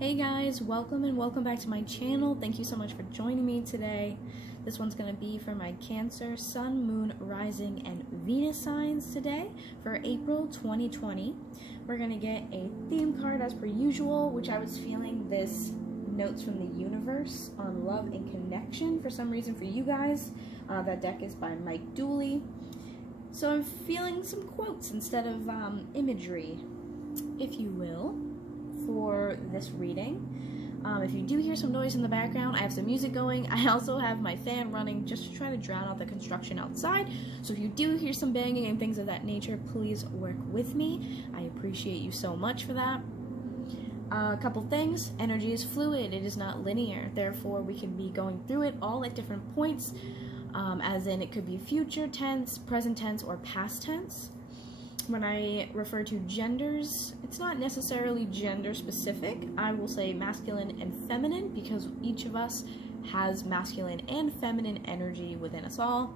Hey guys, welcome and welcome back to my channel. Thank you so much for joining me today. This one's going to be for my Cancer, Sun, Moon, Rising, and Venus signs today for April 2020. We're going to get a theme card as per usual, which I was feeling this Notes from the Universe on Love and Connection for some reason for you guys. That deck is by Mike Dooley. So I'm feeling some quotes instead of imagery, if you will, for this reading. If you do hear some noise in the background, I have some music going. I also have my fan running just to try to drown out the construction outside. So if you do hear some banging and things of that nature, please work with me. I appreciate you so much for that. A couple things. Energy is fluid. It is not linear. Therefore, we can be going through it all at different points, as in it could be future tense, present tense, or past tense. When I refer to genders, it's not necessarily gender specific. I will say masculine and feminine because each of us has masculine and feminine energy within us all.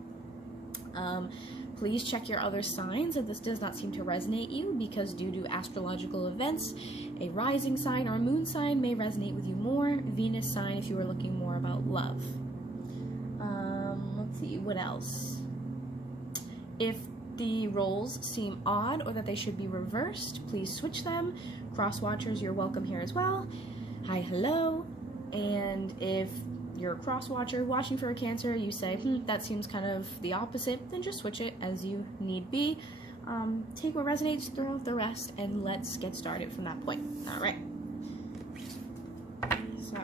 Please check your other signs if this does not seem to resonate you, because due to astrological events, a rising sign or a moon sign may resonate with you more. Venus sign if you are looking more about love. Let's see, what else? If the roles seem odd or that they should be reversed, please switch them. Cross-watchers, you're welcome here as well. Hi, hello. And if you're a cross-watcher watching for a Cancer, you say, that seems kind of the opposite, then just switch it as you need be. Take what resonates, throw out the rest, and let's get started from that point. All right. So,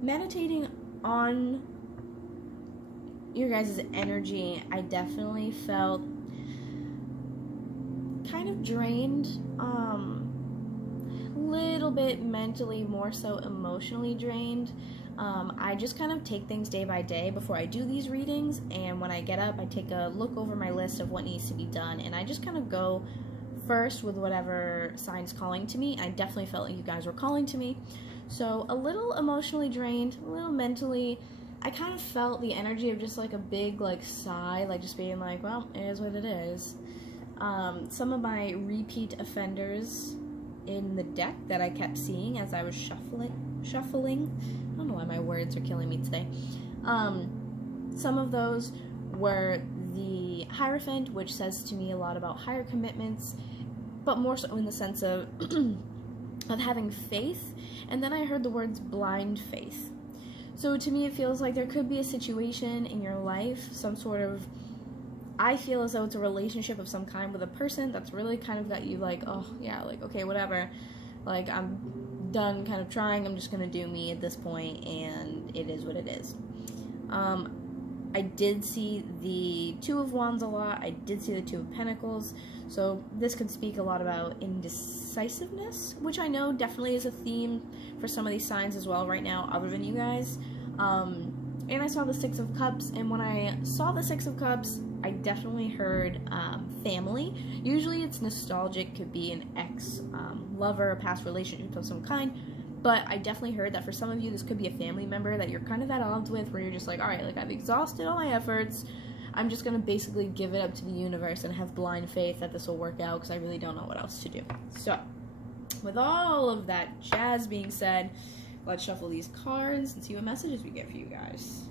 meditating on your guys' energy, I definitely felt kind of drained, a little bit mentally, more so emotionally drained. I just kind of take things day by day before I do these readings, and when I get up, I take a look over my list of what needs to be done, and I just kind of go first with whatever sign's calling to me. I definitely felt like you guys were calling to me, so a little emotionally drained, a little mentally. I kind of felt the energy of just like a big sigh, like just being like, well, it is what it is. Some of my repeat offenders in the deck that I kept seeing as I was shuffling. I don't know why my words are killing me today. Some of those were the Hierophant, which says to me a lot about higher commitments, but more so in the sense of of having faith. And then I heard the words blind faith. So to me, it feels like there could be a situation in your life, some sort of, I feel as though it's a relationship of some kind with a person that's really kind of got you like, oh yeah, like, okay, whatever. Like, I'm done kind of trying, I'm just gonna do me at this point, and it is what it is. I did see the Two of Wands a lot, I did see the Two of Pentacles, so this could speak a lot about indecisiveness, which I know definitely is a theme for some of these signs as well right now, other than you guys. And I saw the Six of Cups, and when I saw the Six of Cups, I definitely heard family. Usually it's nostalgic, could be an ex-lover, a past relationship of some kind, but I definitely heard that for some of you, this could be a family member that you're kind of at odds with, where you're just like, alright, like, I've exhausted all my efforts, I'm just going to basically give it up to the universe and have blind faith that this will work out, because I really don't know what else to do. So, with all of that jazz being said, let's shuffle these cards and see what messages we get for you guys.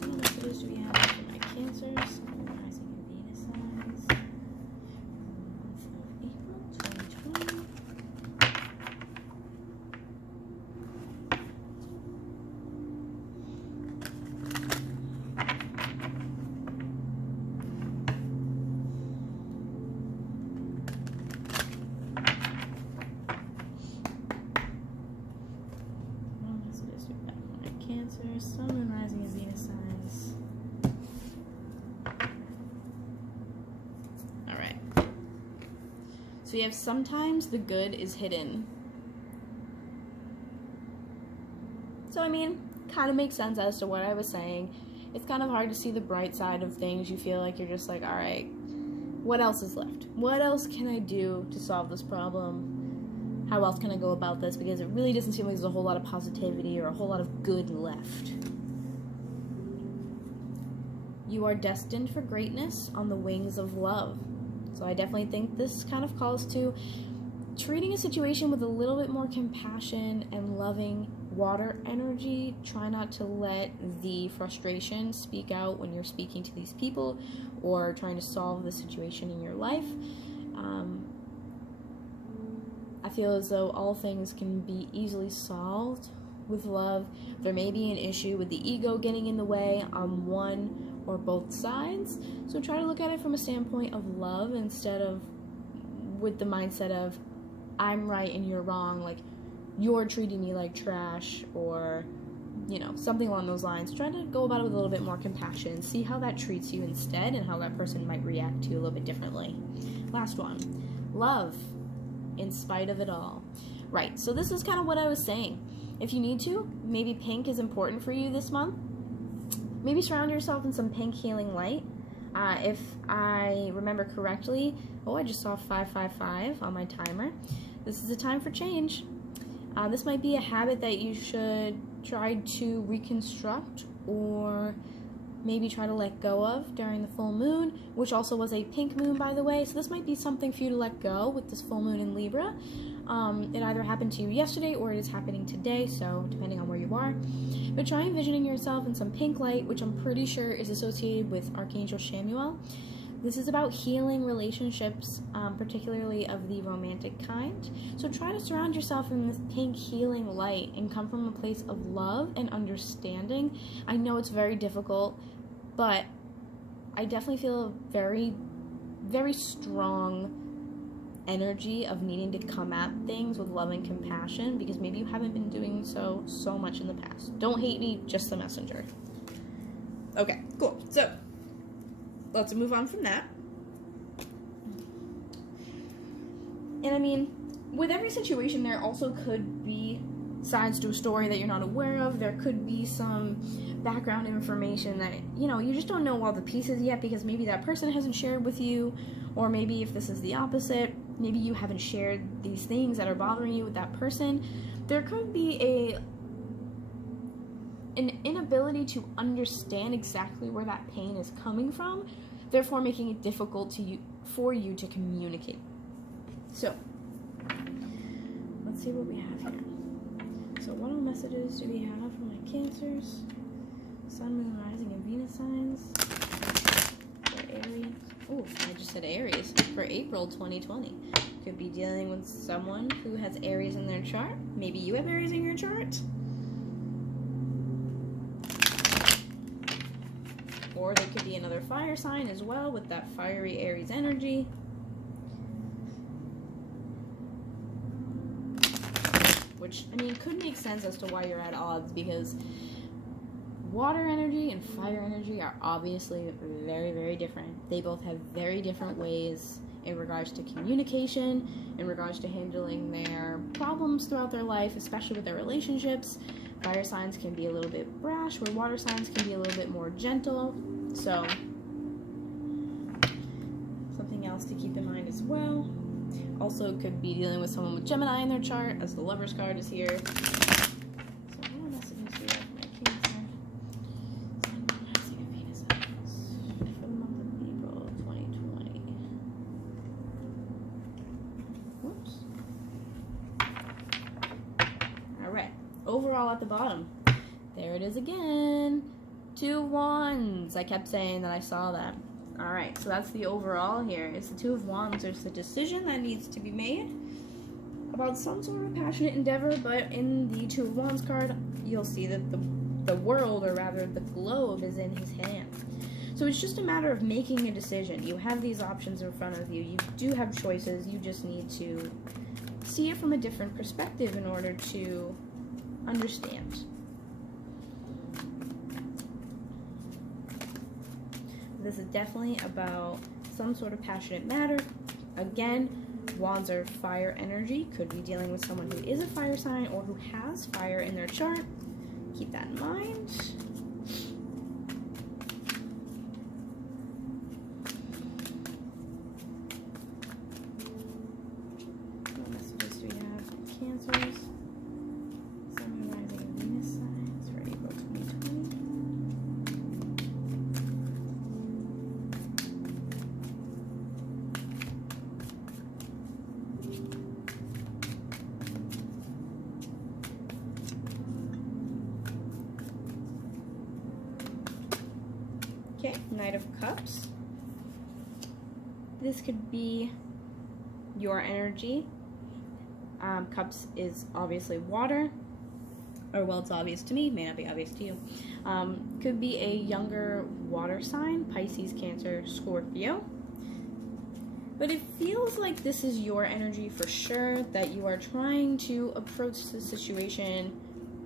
What messages do we have for my Cancers, Rising and Venus signs, month of April 2020. Cancer, Sun, Moon, Rising, and Venus signs. Alright. So you have sometimes the good is hidden. So, I mean, kind of makes sense as to what I was saying. It's kind of hard to see the bright side of things. You feel like you're just like, alright, what else is left? What else can I do to solve this problem? How else can I go about this? Because it really doesn't seem like there's a whole lot of positivity or a whole lot of good left. You are destined for greatness on the wings of love. So I definitely think this kind of calls to treating a situation with a little bit more compassion and loving water energy. Try not to let the frustration speak out when you're speaking to these people or trying to solve the situation in your life. I feel as though all things can be easily solved with love. There may be an issue with the ego getting in the way on one or both sides, so try to look at it from a standpoint of love instead of with the mindset of I'm right and you're wrong, like you're treating me like trash, or something along those lines. Try to go about it with a little bit more compassion, see how that treats you instead and how that person might react to you a little bit differently. Last one, love in spite of it all. Right, so this is kind of what I was saying. If you need to, maybe pink is important for you this month. Maybe surround yourself in some pink healing light. If I remember correctly, I just saw 555 on my timer. This is a time for change. This might be a habit that you should try to reconstruct or maybe try to let go of during the full moon, which also was a pink moon, by the way. So this might be something for you to let go with this full moon in Libra. It either happened to you yesterday or it is happening today, so depending on where you are. But try envisioning yourself in some pink light, which I'm pretty sure is associated with Archangel Chamuel. This is about healing relationships, particularly of the romantic kind. So try to surround yourself in this pink healing light and come from a place of love and understanding. I know it's very difficult, but I definitely feel a very, very strong energy of needing to come at things with love and compassion, because maybe you haven't been doing so much in the past. Don't hate me, just the messenger. Okay, cool. So let's move on from that. And I mean, with every situation, there also could be sides to a story that you're not aware of. There could be some background information that, you just don't know all the pieces yet, because maybe that person hasn't shared with you, or maybe if this is the opposite, maybe you haven't shared these things that are bothering you with that person. There could be an inability to understand exactly where that pain is coming from, therefore making it difficult for you to communicate. So, let's see what we have here. So what all messages do we have for my Cancers? Sun, Moon, Rising, and Venus signs. For Aries. Oh, I just said Aries. For April 2020. Could be dealing with someone who has Aries in their chart. Maybe you have Aries in your chart. Or they could be another fire sign as well with that fiery Aries energy. Which, I mean, could make sense as to why you're at odds, because water energy and fire energy are obviously very, very different. They both have very different ways in regards to communication, in regards to handling their problems throughout their life, especially with their relationships. Fire signs can be a little bit brash, where water signs can be a little bit more gentle. So, something else to keep in mind as well. Also could be dealing with someone with Gemini in their chart, as the Lover's card is here. So what are messages here for my Cancer? Sun, Moon, Rising, and Venus signs for the month of April 2020. Whoops. Alright, overall at the bottom, there it is again. 2 of Wands. I kept saying that I saw that. Alright, so that's the overall here. It's the 2 of Wands. There's a decision that needs to be made about some sort of passionate endeavor, but in the 2 of Wands card, you'll see that the world, or rather the globe, is in his hand. So it's just a matter of making a decision. You have these options in front of you. You do have choices. You just need to see it from a different perspective in order to understand. This is definitely about some sort of passionate matter. Again, Wands are fire energy. Could be dealing with someone who is a fire sign or who has fire in their chart. Keep that in mind. What messages do we have for Cancers? Sun, Rising, and Venus signs for April 2020. Okay, Knight of Cups. This could be your energy. Cups is obviously water, or well, it's obvious to me, may not be obvious to you. Could be a younger water sign, Pisces, Cancer, Scorpio. But it feels like this is your energy for sure, that you are trying to approach the situation.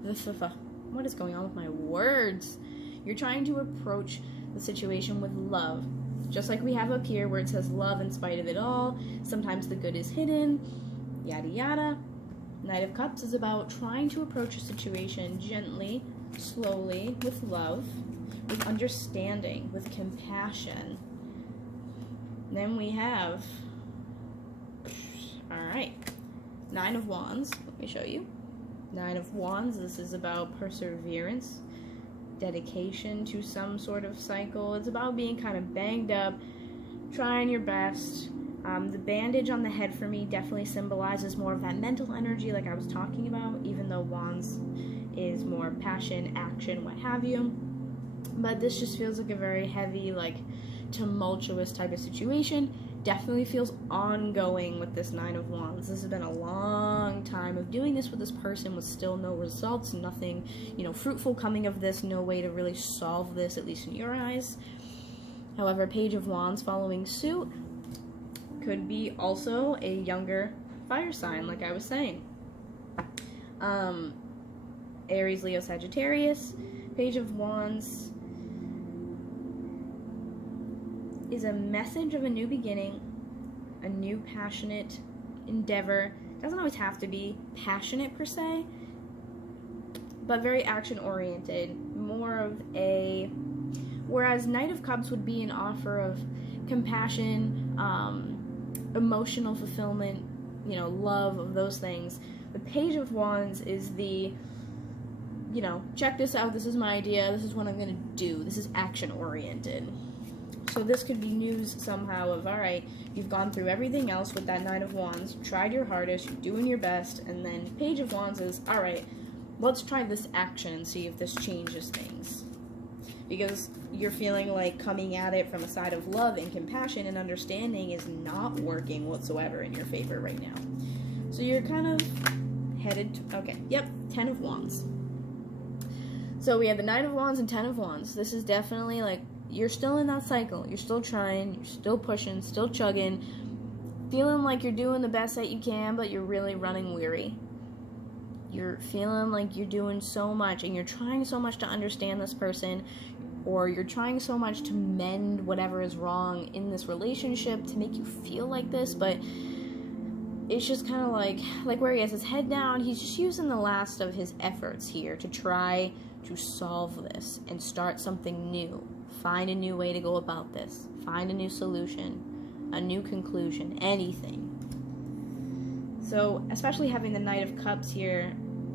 What is going on with my words? You're trying to approach the situation with love. Just like we have up here where it says love in spite of it all. Sometimes the good is hidden, yada yada. Knight of Cups is about trying to approach a situation gently, slowly, with love, with understanding, with compassion. Then we have, alright, Nine of Wands. Let me show you. Nine of Wands, this is about perseverance, dedication to some sort of cycle. It's about being kind of banged up, trying your best. The bandage on the head for me definitely symbolizes more of that mental energy like I was talking about, even though Wands is more passion, action, what have you. But this just feels like a very heavy, like, tumultuous type of situation. Definitely feels ongoing with this Nine of Wands. This has been a long time of doing this with this person with still no results, nothing, fruitful coming of this, no way to really solve this, at least in your eyes. However, Page of Wands following suit could be also a younger fire sign, like I was saying. Aries, Leo, Sagittarius. Page of Wands is a message of a new beginning, a new passionate endeavor. Doesn't always have to be passionate per se, but very action oriented, more of a, whereas Knight of Cups would be an offer of compassion, emotional fulfillment, love, of those things. The Page of Wands is the, check this out, this is my idea, this is what I'm going to do. This is action oriented. So this could be news somehow of, alright, you've gone through everything else with that Nine of Wands, tried your hardest, you're doing your best, and then Page of Wands is, alright, let's try this action and see if this changes things. Because you're feeling like coming at it from a side of love and compassion and understanding is not working whatsoever in your favor right now. So you're kind of headed to, okay, yep, Ten of Wands. So we have the Nine of Wands and Ten of Wands. This is definitely like, you're still in that cycle. You're still trying, you're still pushing, still chugging, feeling like you're doing the best that you can, but you're really running weary. You're feeling like you're doing so much, and you're trying so much to understand this person, or you're trying so much to mend whatever is wrong in this relationship to make you feel like this, but it's just kind of like where he has his head down, he's just using the last of his efforts here to try to solve this and start something new. Find a new way to go about this. Find a new solution, a new conclusion, anything. So, especially having the Knight of Cups here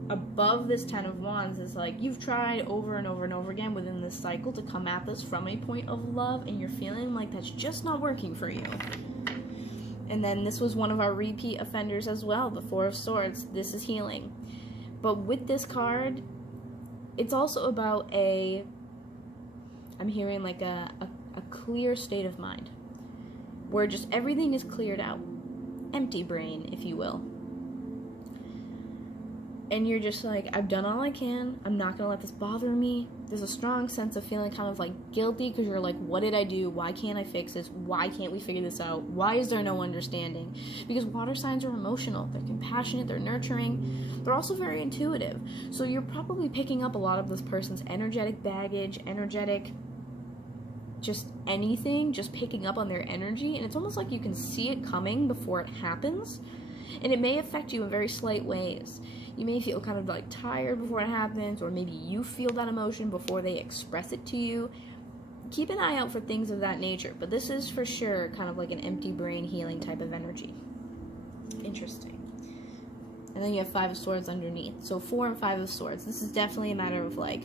above this Ten of Wands is like, you've tried over and over and over again within this cycle to come at this from a point of love, and you're feeling like that's just not working for you. And then this was one of our repeat offenders as well, the Four of Swords. This is healing. But with this card, it's also about I'm hearing like a clear state of mind, where just everything is cleared out. Empty brain, if you will. And you're just like, I've done all I can. I'm not going to let this bother me. There's a strong sense of feeling kind of like guilty, because you're like, what did I do? Why can't I fix this? Why can't we figure this out? Why is there no understanding? Because water signs are emotional. They're compassionate. They're nurturing. They're also very intuitive. So you're probably picking up a lot of this person's energetic baggage, energetic just anything, just picking up on their energy, and it's almost like you can see it coming before it happens, and it may affect you in very slight ways. You may feel kind of like tired before it happens, or maybe you feel that emotion before they express it to you. Keep an eye out for things of that nature, but this is for sure kind of like an empty brain healing type of energy. Interesting. And then you have Five of Swords underneath. So 4 and 5 of Swords. This is definitely a matter of like,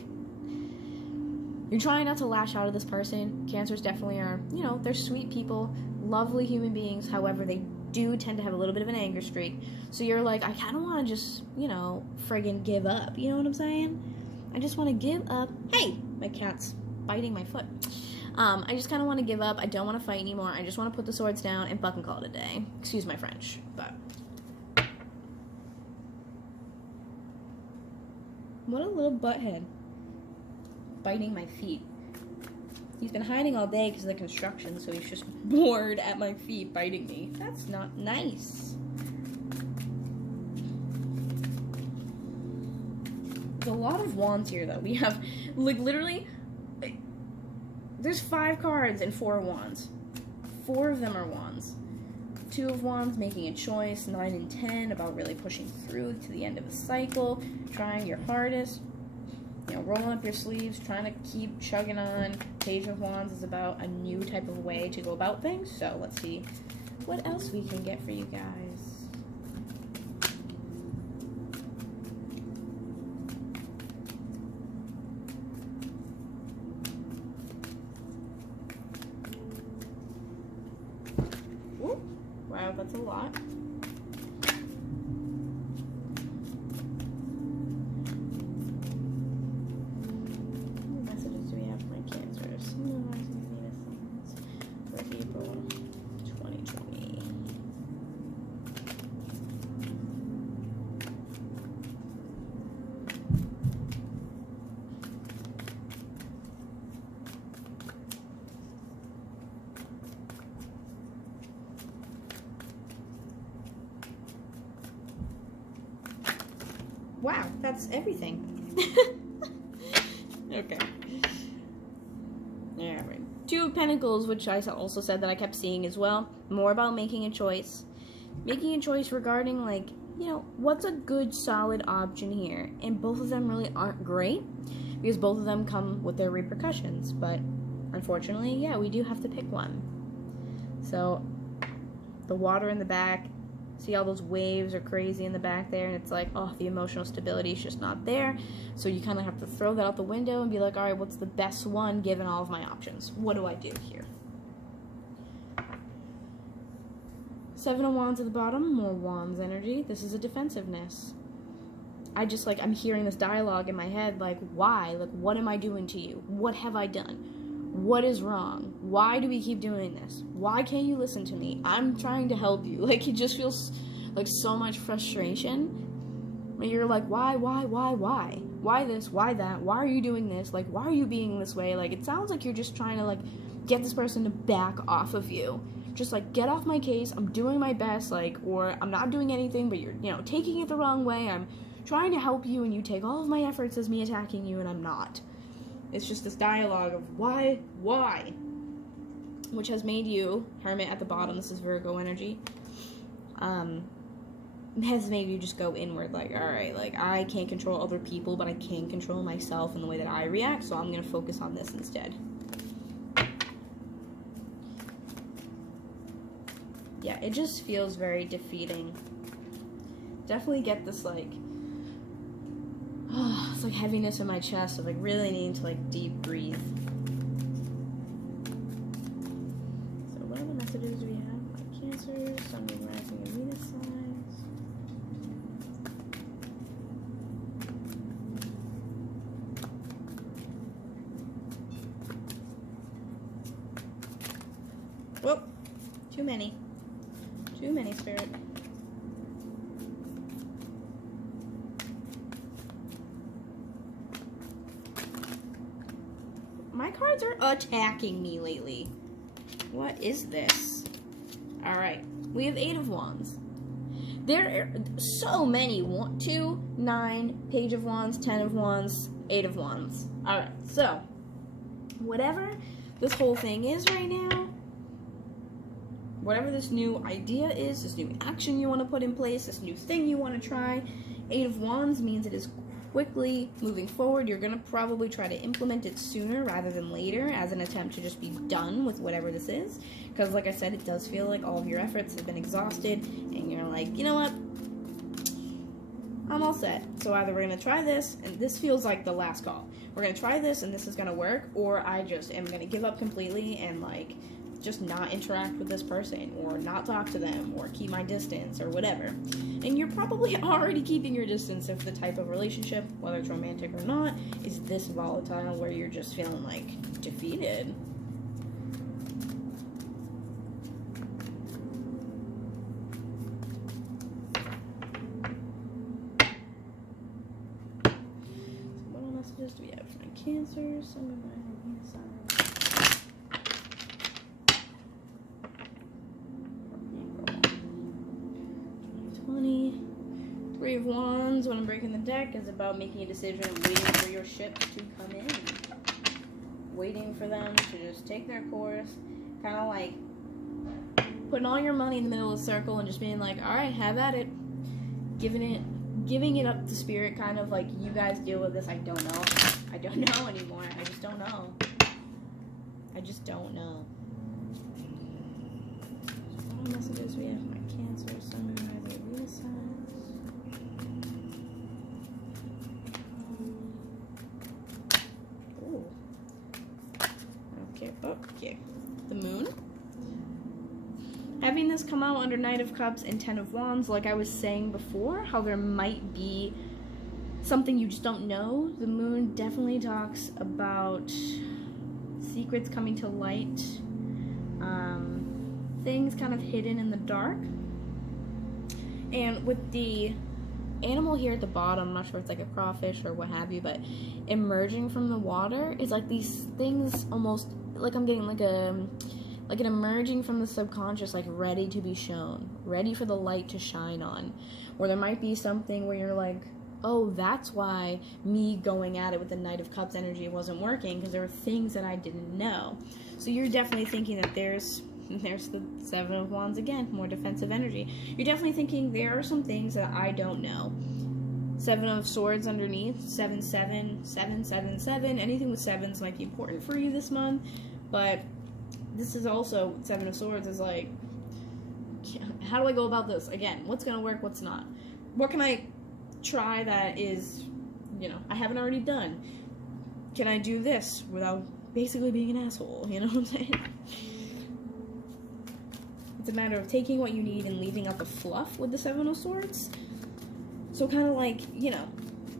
you're trying not to lash out at this person. Cancers definitely are, they're sweet people, lovely human beings. However, they do tend to have a little bit of an anger streak. So you're like, I kind of want to just, friggin' give up. You know what I'm saying? I just want to give up. Hey, my cat's biting my foot. I just kind of want to give up. I don't want to fight anymore. I just want to put the swords down and fucking call it a day. Excuse my French, but... What a little butthead. Biting my feet. He's been hiding all day because of the construction, so he's just bored at my feet biting me. That's not nice. There's a lot of wands here, though. We have, like, literally... There's 5 cards and 4 wands. 4 of them are wands. 2 of wands, making a choice. 9 and 10, about really pushing through to the end of a cycle. Trying your hardest. You know, rolling up your sleeves, trying to keep chugging on. Page of Wands is about a new type of way to go about things. So let's see what else we can get for you guys. Ooh, wow, that's a lot. Wow, that's everything. Okay. Alright. 2 of Pentacles, which I also said that I kept seeing as well. More about making a choice. Making a choice regarding, like, you know, what's a good, solid option here? And both of them really aren't great, because both of them come with their repercussions. But, unfortunately, yeah, we do have to pick one. So, the water in the back. See all those waves are crazy in the back there, and it's like, oh, the emotional stability is just not there. So you kind of have to throw that out the window and be like, all right, what's the best one given all of my options? What do I do here? 7 of Wands at the bottom, more Wands energy. This is a defensiveness. I'm hearing this dialogue in my head, like, why? Like, what am I doing to you? What have I done? What is wrong? Why do we keep doing this? Why can't you listen to me? I'm trying to help you. Like, it just feels like so much frustration. When you're like, why? Why this? Why that? Why are you doing this? Like, why are you being this way? Like, it sounds like you're just trying to, like, get this person to back off of you. Just, like, get off my case. I'm doing my best, like, or I'm not doing anything, but you're, you know, taking it the wrong way. I'm trying to help you, and you take all of my efforts as me attacking you, and I'm not. It's just this dialogue of why, which has made you, Hermit at the bottom, this is Virgo energy, has made you just go inward, like, alright, like, I can't control other people, but I can control myself in the way that I react, so I'm going to focus on this instead. Yeah, it just feels very defeating. Definitely get this, like, it's like heaviness in my chest of, like, really needing to, like, deep breathe. So what other messages do we have? Like Cancer, Sun, Moon, Rising, and Venus signs. Whoop! Too many. Too many, Spirit. My cards are attacking me lately. What is this? Alright. We have 8 of Wands. There are so many. 1, 2, 9, Page of Wands, 10 of Wands, 8 of Wands. Alright, so whatever this whole thing is right now, whatever this new idea is, this new action you want to put in place, this new thing you want to try, 8 of Wands means it is quickly moving forward. You're going to probably try to implement it sooner rather than later as an attempt to just be done with whatever this is. Because, like I said, it does feel like all of your efforts have been exhausted, and you're like, you know what? I'm all set. So either we're going to try this, and this feels like the last call. We're going to try this, and this is going to work, or I just am going to give up completely and, like, just not interact with this person, or not talk to them, or keep my distance, or whatever. And you're probably already keeping your distance if the type of relationship, whether it's romantic or not, is this volatile where you're just feeling, like, defeated. messages do we have for my Cancer, Sun, Moon, Rising, Venus, Saturn? 20. Three of Wands, when I'm breaking the deck, is about making a decision and waiting for your ships to come in. Waiting for them to just take their course. Kind of like putting all your money in the middle of the circle and just being like, alright, have at it. Giving it up to spirit, kind of like, you guys deal with this. I don't know. I don't know anymore. I just don't know. I just don't know. So what messages we have? My Cancer, Sun, Moon, Rising, Venus signs. Ooh. Okay. Okay. The Moon. Having this come out under Knight of Cups and Ten of Wands, like I was saying before, how there might be something you just don't know. The Moon definitely talks about secrets coming to light, things kind of hidden in the dark. And with the animal here at the bottom, I'm not sure if it's like a crawfish or what have you, but emerging from the water is like these things almost like I'm getting like an emerging from the subconscious, like ready to be shown, ready for the light to shine on. Or there might be something where you're like, oh, that's why me going at it with the Knight of Cups energy wasn't working, because there were things that I didn't know. So you're definitely thinking that there's the Seven of Wands again, more defensive energy. You're definitely thinking there are some things that I don't know. Seven of Swords underneath, 7, 7, 7, 7, 7. Anything with sevens might be important for you this month, but this is also, Seven of Swords is like, how do I go about this? Again, what's going to work, what's not? What can I try that is, I haven't already done? Can I do this without basically being an asshole? You know what I'm saying? It's a matter of taking what you need and leaving out the fluff with the Seven of Swords. So kind of like,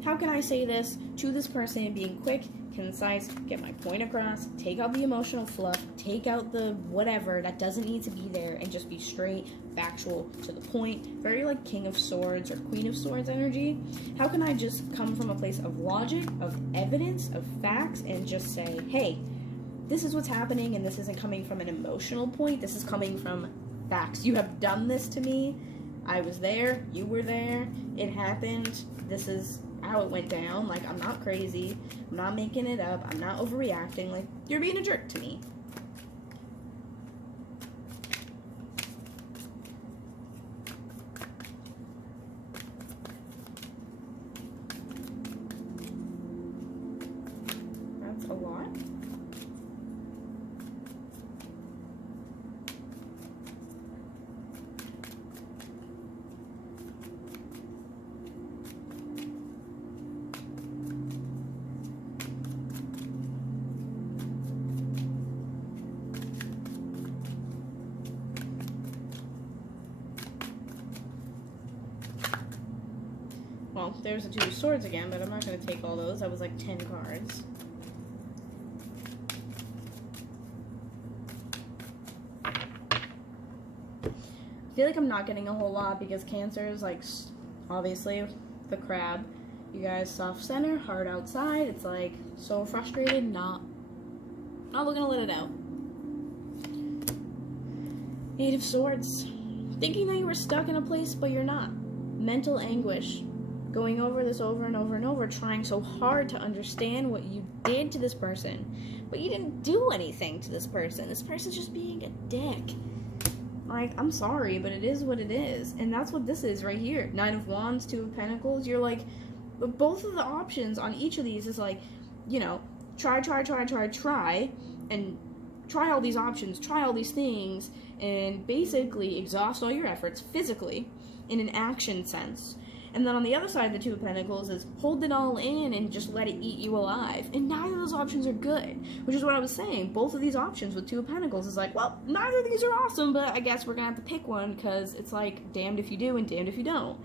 how can I say this to this person and being quick, concise, get my point across, take out the emotional fluff, take out the whatever that doesn't need to be there, and just be straight, factual, to the point. Very like King of Swords or Queen of Swords energy. How can I just come from a place of logic, of evidence, of facts, and just say, hey, this is what's happening, and this isn't coming from an emotional point, this is coming from facts. You have done this to me. I was there, you were there, it happened, this is how it went down. Like, I'm not crazy, I'm not making it up, I'm not overreacting, like, you're being a jerk to me. That's a lot. Well, there's the Two of Swords again, but I'm not going to take all those. That was like 10 cards. I feel like I'm not getting a whole lot because Cancer is like, obviously, the crab. You guys soft center, hard outside. It's like, so frustrated, not looking to let it out. Eight of Swords. Thinking that you were stuck in a place, but you're not. Mental anguish. Going over this over and over and over, trying so hard to understand what you did to this person, but you didn't do anything to this person. This person's just being a dick. Like, I'm sorry, but it is what it is, and that's what this is right here. Nine of Wands, Two of Pentacles. You're like, but both of the options on each of these is like, try, and try all these options, try all these things, and basically exhaust all your efforts physically in an action sense. And then on the other side of the Two of Pentacles is hold it all in and just let it eat you alive. And neither of those options are good, which is what I was saying. Both of these options with Two of Pentacles is like, well, neither of these are awesome, but I guess we're going to have to pick one because it's like damned if you do and damned if you don't.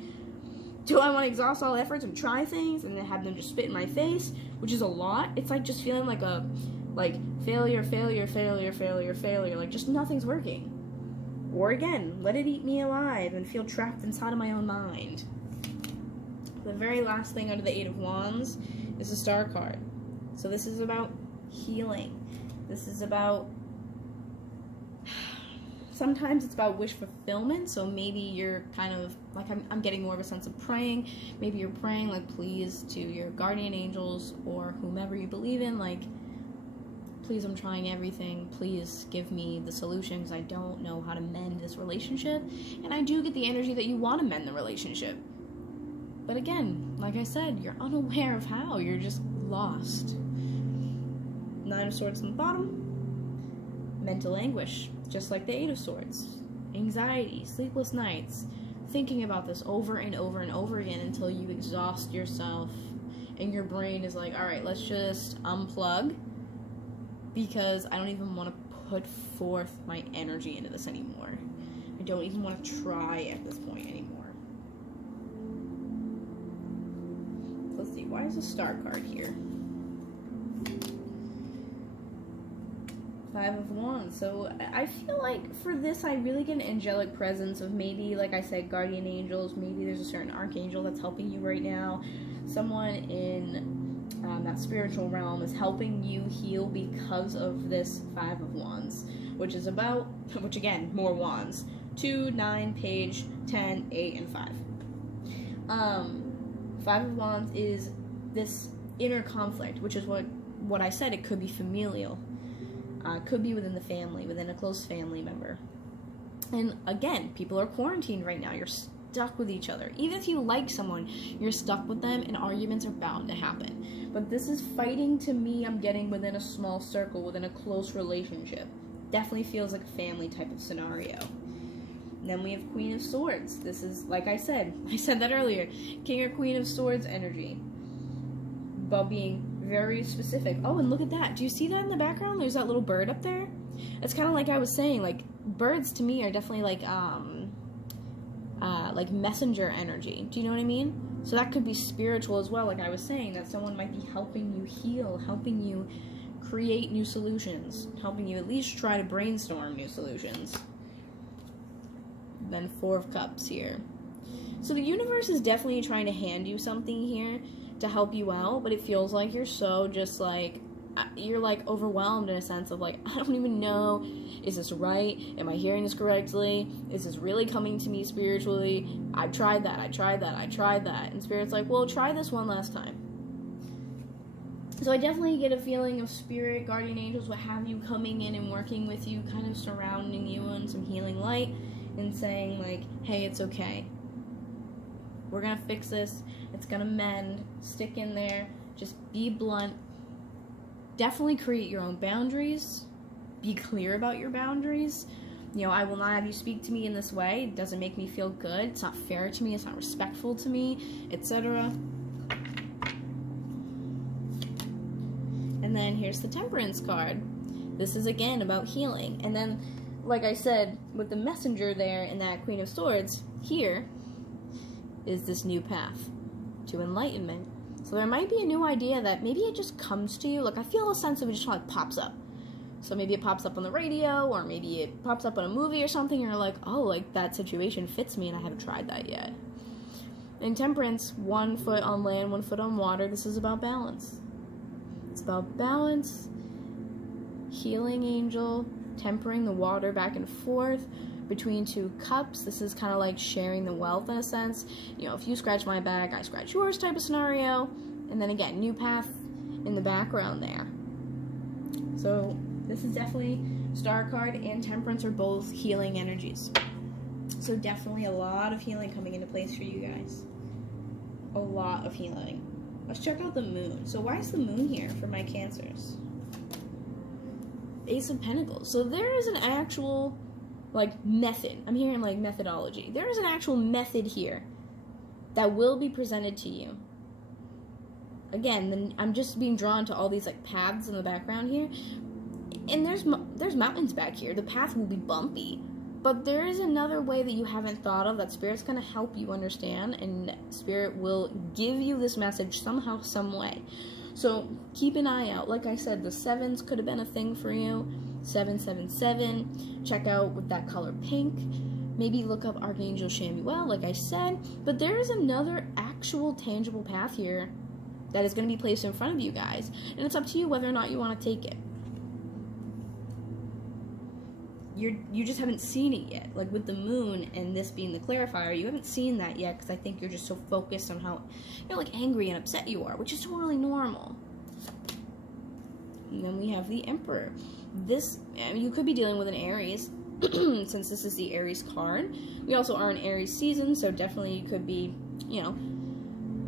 Do I want to exhaust all efforts and try things and then have them just spit in my face, which is a lot? It's like just feeling like a, failure, like just nothing's working. Or again, let it eat me alive and feel trapped inside of my own mind. The very last thing under the Eight of Wands is a Star card. So this is about healing. This is about, sometimes it's about wish fulfillment. So maybe you're kind of like, I'm getting more of a sense of praying. Maybe you're praying like, please, to your guardian angels or whomever you believe in, like, please, I'm trying everything. Please give me the solution because I don't know how to mend this relationship. And I do get the energy that you want to mend the relationship. But again, like I said, you're unaware of how. You're just lost. Nine of Swords on the bottom. Mental anguish, just like the Eight of Swords. Anxiety, sleepless nights, thinking about this over and over and over again until you exhaust yourself. And your brain is like, all right, let's just unplug, because I don't even want to put forth my energy into this anymore. I don't even want to try at this point anymore. Let's see, why is a Star card here? Five of Wands. So I feel like for this, I really get an angelic presence of maybe, like I said, guardian angels. Maybe there's a certain archangel that's helping you right now. Someone in that spiritual realm is helping you heal because of this Five of Wands, which is about, which again, more wands. 2, 9, page, 10, 8, and 5. Five of Wands is this inner conflict, which is what I said. It could be familial. Could be within the family, within a close family member. And again, people are quarantined right now. You're stuck with each other. Even if you like someone, you're stuck with them, and arguments are bound to happen. But this is fighting, to me, I'm getting within a small circle, within a close relationship. Definitely feels like a family type of scenario. And then we have Queen of Swords. This is, like I said that earlier, King or Queen of Swords energy. About being very specific. Oh, and look at that. Do you see that in the background? There's that little bird up there. It's kind of like I was saying, like, birds to me are definitely like messenger energy. Do you know what I mean? So that could be spiritual as well, like I was saying, that someone might be helping you heal, helping you create new solutions, helping you at least try to brainstorm new solutions. Then Four of Cups here. So the universe is definitely trying to hand you something here to help you out, but it feels like you're so just like, you're like overwhelmed in a sense of like, I don't even know, is this right? Am I hearing this correctly? Is this really coming to me spiritually? I've tried that, I tried that. And Spirit's like, well, try this one last time. So I definitely get a feeling of Spirit, guardian angels, what have you, coming in and working with you, kind of surrounding you in some healing light and saying like, hey, it's okay. We're gonna fix this. It's gonna mend. Stick in there. Just be blunt. Definitely create your own boundaries. Be clear about your boundaries. You know, I will not have you speak to me in this way. It doesn't make me feel good. It's not fair to me. It's not respectful to me, etc. And then here's the Temperance card. This is again about healing. And then, like I said, with the Messenger there and that Queen of Swords, here is this new path to enlightenment. So there might be a new idea that maybe it just comes to you. Like, I feel a sense of it just like pops up. So maybe it pops up on the radio, or maybe it pops up on a movie or something, and you're like, oh, like, that situation fits me, and I haven't tried that yet. In Temperance, 1 foot on land, 1 foot on water. This is about balance. It's about balance, healing angel, tempering the water back and forth between two cups. This is kind of like sharing the wealth in a sense. You know, if you scratch my back, I scratch yours type of scenario. And then again, new path in the background there. So this is definitely Star card and Temperance are both healing energies. So definitely a lot of healing coming into place for you guys. A lot of healing. Let's check out the moon. So why is the moon here for my Cancers? Ace of Pentacles. So there is an actual, like, method. I'm hearing, like, methodology. There is an actual method here that will be presented to you. Again, I'm just being drawn to all these, like, paths in the background here. And there's mountains back here. The path will be bumpy. But there is another way that you haven't thought of that Spirit's going to help you understand. And Spirit will give you this message somehow, some way. So keep an eye out. Like I said, the 7s could have been a thing for you. 777. Check out with that color pink. Maybe look up Archangel Shamuel, like I said. But there is another actual tangible path here that is going to be placed in front of you guys, and it's up to you whether or not you want to take it. You just haven't seen it yet. Like with the moon and this being the clarifier, you haven't seen that yet because I think you're just so focused on how, like, angry and upset you are, which is totally normal. And then we have the Emperor. This, you could be dealing with an Aries, since this is the Aries card. We also are in Aries season, so definitely you could be,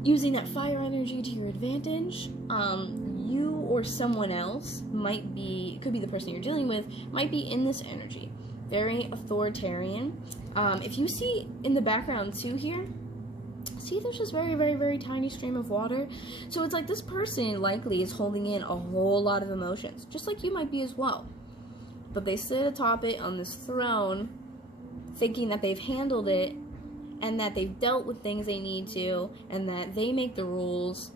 using that fire energy to your advantage. You or someone else could be the person you're dealing with, might be in this energy. Very authoritarian. If you see in the background too here, see there's this very, very, very tiny stream of water. So it's like this person likely is holding in a whole lot of emotions, just like you might be as well. But they sit atop it on this throne, thinking that they've handled it, and that they've dealt with things they need to, and that they make the rules.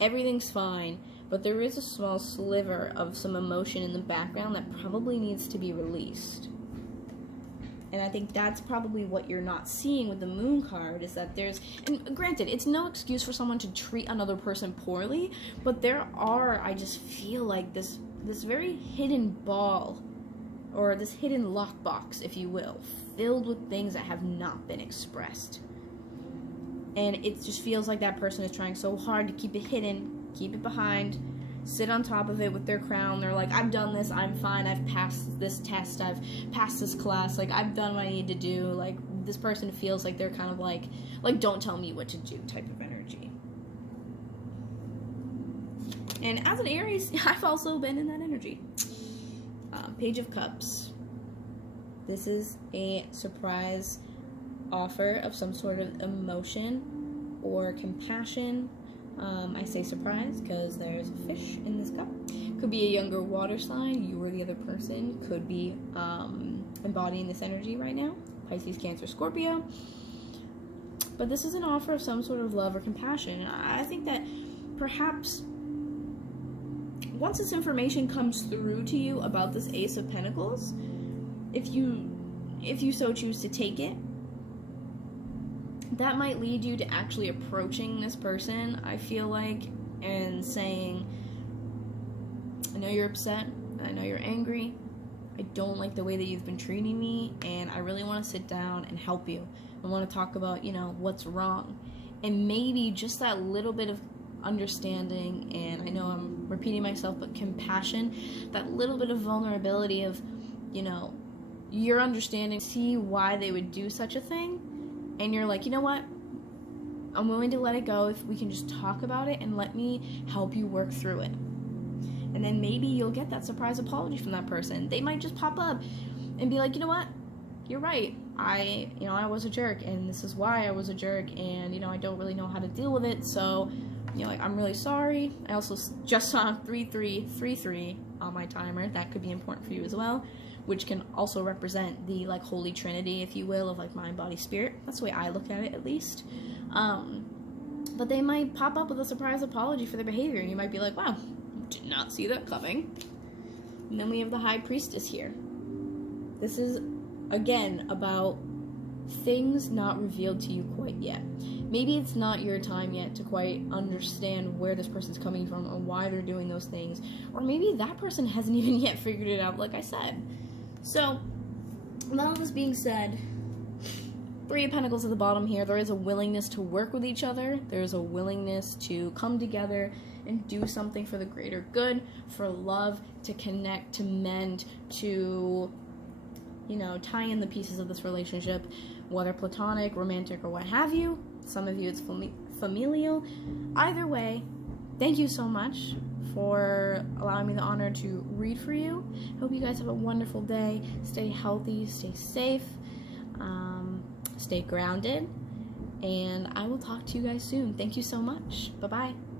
Everything's fine, but there is a small sliver of some emotion in the background that probably needs to be released. And I think that's probably what you're not seeing with the Moon card, is that and granted, it's no excuse for someone to treat another person poorly, but I just feel like this very hidden ball, or this hidden lockbox, if you will, filled with things that have not been expressed. And it just feels like that person is trying so hard to keep it hidden, keep it behind, sit on top of it with their crown. They're like, I've done this, I'm fine, I've passed this test, I've passed this class, like, I've done what I need to do. Like, this person feels like they're kind of like don't tell me what to do type of energy. And as an Aries, I've also been in that energy. Page of Cups. This is a surprise offer of some sort of emotion or compassion. I say surprise because there's a fish in this cup. Could be a younger water sign. You or the other person could be embodying this energy right now. Pisces, Cancer, Scorpio. But this is an offer of some sort of love or compassion. And I think that perhaps once this information comes through to you about this Ace of Pentacles, if you so choose to take it, that might lead you to actually approaching this person, I feel like, and saying, I know you're upset, I know you're angry, I don't like the way that you've been treating me, and I really want to sit down and help you. I want to talk about, what's wrong. And maybe just that little bit of understanding, and I know I'm repeating myself, but compassion, that little bit of vulnerability of, your understanding, see why they would do such a thing, and you're like, you know what, I'm willing to let it go if we can just talk about it and let me help you work through it. And then maybe you'll get that surprise apology from that person. They might just pop up and be like, you know what, you're right, I was a jerk, and this is why I was a jerk, and I don't really know how to deal with it, so I'm really sorry. I also just saw 3333 on my timer. That could be important for you as well, which can also represent the Holy Trinity, if you will, of mind, body, spirit. That's the way I look at it, at least. But they might pop up with a surprise apology for their behavior, and you might be like, wow, did not see that coming. And then we have the High Priestess here. This is, again, about things not revealed to you quite yet. Maybe it's not your time yet to quite understand where this person's coming from or why they're doing those things. Or maybe that person hasn't even yet figured it out, like I said. So, with all this being said, Three of Pentacles at the bottom here. There is a willingness to work with each other. There's a willingness to come together and do something for the greater good, for love, to connect, to mend, to, tie in the pieces of this relationship, whether platonic, romantic, or what have you. Some of you it's familial. Either way, thank you so much for allowing me the honor to read for you. Hope you guys have a wonderful day. Stay healthy, stay safe, stay grounded, and I will talk to you guys soon. Thank you so much. Bye-bye.